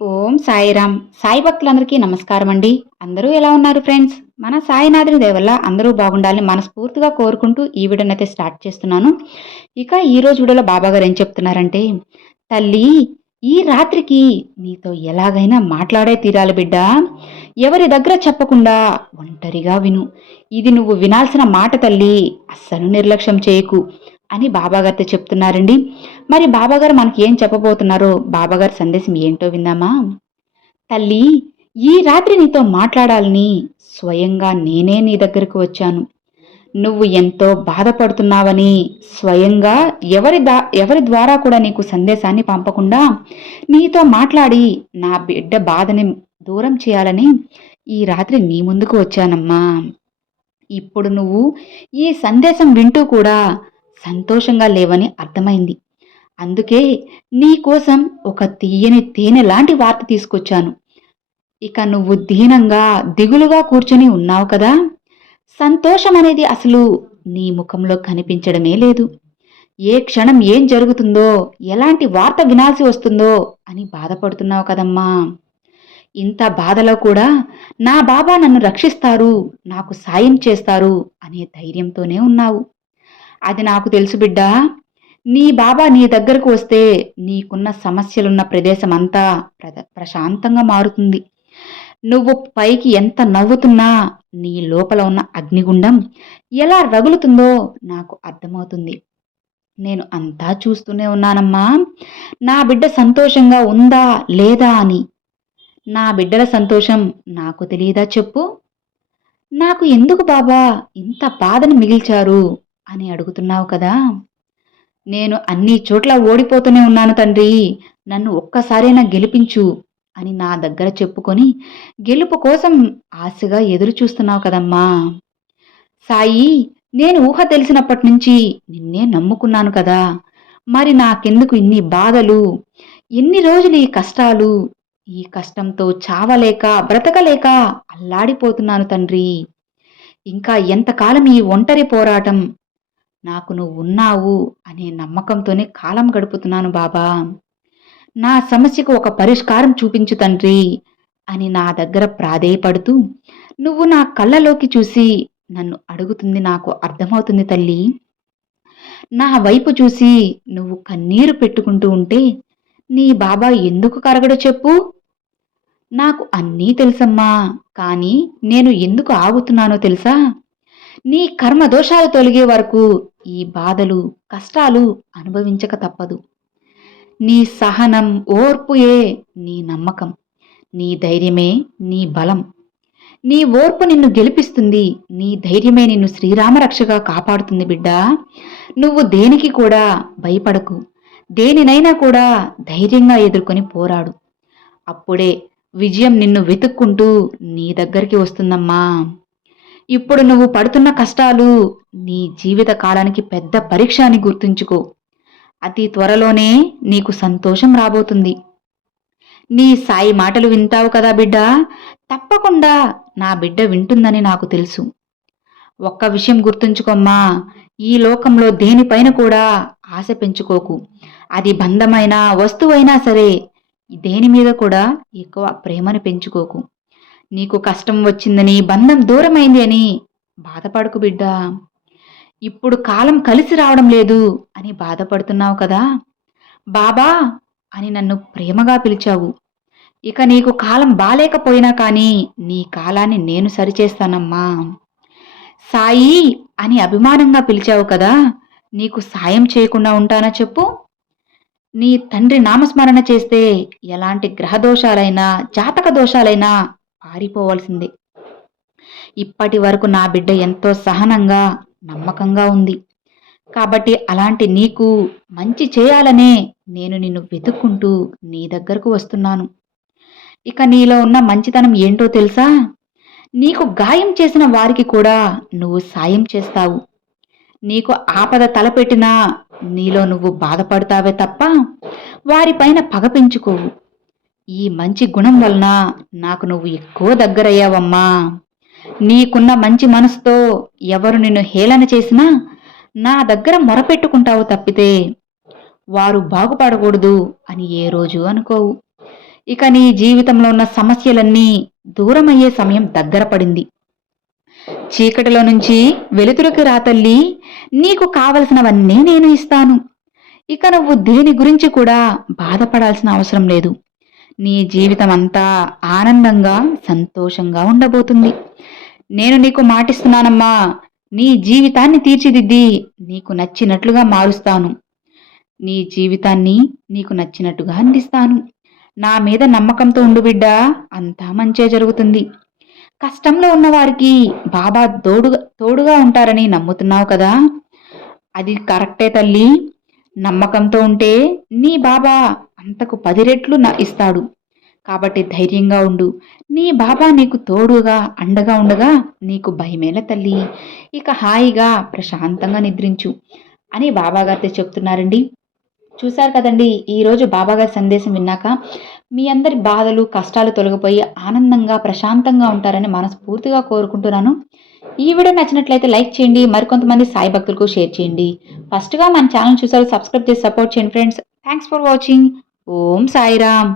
ఓం సాయిరామ్. సాయి భక్తులందరికీ నమస్కారం అండి. అందరూ ఎలా ఉన్నారు ఫ్రెండ్స్? మన సాయినాథుని దేవల్ల అందరూ బాగుండాలని మనస్ఫూర్తిగా కోరుకుంటూ ఈ వీడియోని అయితే స్టార్ట్ చేస్తున్నాను. ఇక ఈ రోజు వీడియోలో బాబా గారు ఏం చెప్తున్నారంటే తల్లి ఈ రాత్రికి నీతో ఎలాగైనా మాట్లాడే తీరాలి బిడ్డ. ఎవరి దగ్గర చెప్పకుండా ఒంటరిగా విను. ఇది నువ్వు వినాల్సిన మాట తల్లి. అస్సలు నిర్లక్ష్యం చేయకు. అని బాబాగారితో చెప్తున్నారండి. మరి బాబాగారు మనకి ఏం చెప్పబోతున్నారో బాబాగారి సందేశం ఏంటో విందామా? తల్లి ఈ రాత్రి నీతో మాట్లాడాలని స్వయంగా నేనే నీ దగ్గరకు వచ్చాను. నువ్వు ఎంతో బాధపడుతున్నావని స్వయంగా ఎవరి దా ఎవరి ద్వారా కూడా నీకు సందేశాన్ని పంపకుండా నీతో మాట్లాడి నా బిడ్డ బాధని దూరం చేయాలని ఈ రాత్రి నీ ముందుకు వచ్చానమ్మా. ఇప్పుడు నువ్వు ఈ సందేశం వింటూ కూడా సంతోషంగా లేవని అర్థమైంది. అందుకే నీ కోసం ఒక తీయని తేనె లాంటి వార్త తీసుకొచ్చాను. ఇక నువ్వు దీనంగా దిగులుగా కూర్చొని ఉన్నావు కదా? సంతోషం అనేది అసలు నీ ముఖంలో కనిపించడమే లేదు. ఏ క్షణం ఏం జరుగుతుందో ఎలాంటి వార్త వినాల్సి వస్తుందో అని బాధపడుతున్నావు కదమ్మా. ఇంత బాధలో కూడా నా బాబా నన్ను రక్షిస్తారు నాకు సాయం చేస్తారు అనే ధైర్యంతోనే ఉన్నావు. అది నాకు తెలుసు బిడ్డా. నీ బాబా నీ దగ్గరకు వస్తే నీకున్న సమస్యలున్న ప్రదేశం అంతా ప్రశాంతంగా మారుతుంది. నువ్వు పైకి ఎంత నవ్వుతున్నా నీ లోపల ఉన్న అగ్నిగుండం ఎలా రగులుతుందో నాకు అర్థమవుతుంది. నేను అంతా చూస్తూనే ఉన్నానమ్మా. నా బిడ్డ సంతోషంగా ఉందా లేదా అని. నా బిడ్డల సంతోషం నాకు తెలియదా చెప్పు. నాకు ఎందుకు బాబా ఇంత బాధను మిగిల్చారు? అని అడుగుతున్నావు కదా. నేను అన్ని చోట్ల ఓడిపోతూనే ఉన్నాను తండ్రి. నన్ను ఒక్కసారైనా గెలిపించు అని నా దగ్గర చెప్పుకొని గెలుపు కోసం ఆశగా ఎదురు చూస్తున్నావు కదమ్మా. సాయి నేను ఊహ తెలిసినప్పటి నుంచి నిన్నే నమ్ముకున్నాను కదా. మరి నాకెందుకు ఇన్ని బాధలు? ఎన్ని రోజులు ఈ కష్టాలు? ఈ కష్టంతో చావలేక బ్రతకలేక అల్లాడిపోతున్నాను తండ్రి. ఇంకా ఎంతకాలం ఈ ఒంటరి పోరాటం? నాకు నువ్వు ఉన్నావు అనే నమ్మకంతోనే కాలం గడుపుతున్నాను బాబా. నా సమస్యకు ఒక పరిష్కారం చూపించు తండ్రి అని నా దగ్గర ప్రాధేయపడుతూ నువ్వు నా కళ్ళలోకి చూసి నన్ను అడుగుతుంది నాకు అర్థమవుతుంది తల్లి. నా వైపు చూసి నువ్వు కన్నీరు పెట్టుకుంటూ ఉంటే నీ బాబా ఎందుకు కరగడు చెప్పు? నాకు అన్నీ తెలుసమ్మా కానీ నేను ఎందుకు ఆగుతున్నానో తెలుసా? నీ కర్మ దోషాలు తొలగే వరకు ఈ బాధలు కష్టాలు అనుభవించక తప్పదు. నీ సహనం ఓర్పుయే నీ నమ్మకం నీ ధైర్యమే నీ బలం. నీ ఓర్పు నిన్ను గెలిపిస్తుంది నీ ధైర్యమే నిన్ను శ్రీరామరక్షగా కాపాడుతుంది బిడ్డ. నువ్వు దేనికి కూడా భయపడకు దేనినైనా కూడా ధైర్యంగా ఎదుర్కొని పోరాడు. అప్పుడే విజయం నిన్ను వెతుక్కుంటూ నీ దగ్గరికి వస్తుందమ్మా. ఇప్పుడు నువ్వు పడుతున్న కష్టాలు నీ జీవిత కాలానికి పెద్ద పరీక్ష అని గుర్తుంచుకో. అతి త్వరలోనే నీకు సంతోషం రాబోతుంది. నీ సాయి మాటలు వింటావు కదా బిడ్డ? తప్పకుండా నా బిడ్డ వింటుందని నాకు తెలుసు. ఒక్క విషయం గుర్తుంచుకోమ్మా. ఈ లోకంలో దేనిపైన కూడా ఆశ పెంచుకోకు. అది బంధమైన వస్తువైనా సరే దేని మీద కూడా ఎక్కువ ప్రేమను పెంచుకోకు. నీకు కష్టం వచ్చిందని బంధం దూరమైంది అని బాధపడకు బిడ్డా. ఇప్పుడు కాలం కలిసి రావడం లేదు అని బాధపడుతున్నావు కదా. బాబా అని నన్ను ప్రేమగా పిలిచావు. ఇక నీకు కాలం బాలేకపోయినా కానీ నీ కాలాన్ని నేను సరిచేస్తానమ్మా. సాయి అని అభిమానంగా పిలిచావు కదా నీకు సాయం చేయకుండా ఉంటానా చెప్పు. నీ తండ్రి నామస్మరణ చేస్తే ఎలాంటి గ్రహదోషాలైనా జాతక దోషాలైనా పారిపోవాల్సిందే. ఇప్పటి వరకు నా బిడ్డ ఎంతో సహనంగా నమ్మకంగా ఉంది. కాబట్టి అలాంటి నీకు మంచి చేయాలనే నేను నిన్ను వెతుక్కుంటూ నీ దగ్గరకు వస్తున్నాను. ఇక నీలో ఉన్న మంచితనం ఏంటో తెలుసా? నీకు గాయం చేసిన వారికి కూడా నువ్వు సాయం చేస్తావు. నీకు ఆపద తలపెట్టినా నీలో నువ్వు బాధపడతావే తప్ప వారిపైన పగ పెంచుకోవు. ఈ మంచి గుణం వలన నాకు నువ్వు ఎక్కువ దగ్గరయ్యావమ్మా. నీకున్న మంచి మనసుతో ఎవరు నిన్ను హేళన చేసినా నా దగ్గర మొరపెట్టుకుంటావు తప్పితే వారు బాగుపడకూడదు అని ఏ రోజు అనుకోవు. ఇక నీ జీవితంలో ఉన్న సమస్యలన్నీ దూరమయ్యే సమయం దగ్గర పడింది. చీకటిలో నుంచి వెలుతురుకి రాతల్లి నీకు కావలసినవన్నీ నేను ఇస్తాను. ఇక నువ్వు దేని గురించి కూడా బాధపడాల్సిన అవసరం లేదు. నీ జీవితం అంతా ఆనందంగా సంతోషంగా ఉండబోతుంది. నేను నీకు మాటిస్తున్నానమ్మా. నీ జీవితాన్ని తీర్చిదిద్ది. నీకు నచ్చినట్లుగా మారుస్తాను. నీ జీవితాన్ని నీకు నచ్చినట్టుగా అందిస్తాను. నా మీద నమ్మకంతో ఉండు బిడ్డ. అంతా మంచే జరుగుతుంది. కష్టంలో ఉన్నవారికి బాబా తోడుగా తోడుగా ఉంటారని నమ్ముతున్నావు కదా? అది కరెక్టే తల్లి. నమ్మకంతో ఉంటే నీ బాబా అంతకు పది రెట్లు నా ఇస్తాడు. కాబట్టి ధైర్యంగా ఉండు. నీ బాబా నీకు తోడుగా అండగా ఉండగా నీకు భయమేల తల్లి. ఇక హాయిగా ప్రశాంతంగా నిద్రించు అని బాబాగారితో చెప్తున్నారండి. చూశారు కదండి ఈరోజు బాబాగారి సందేశం విన్నాక మీ అందరి బాధలు కష్టాలు తొలగిపోయి ఆనందంగా ప్రశాంతంగా ఉంటారని మనస్ఫూర్తిగా కోరుకుంటున్నాను. ఈ వీడియో నచ్చినట్లయితే లైక్ చేయండి మరికొంతమంది సాయి భక్తులకు షేర్ చేయండి. ఫస్ట్గా మన ఛానల్ చూసారు సబ్స్క్రైబ్ చేసి సపోర్ట్ చేయండి friends. Thanks for watching. Om Sairam.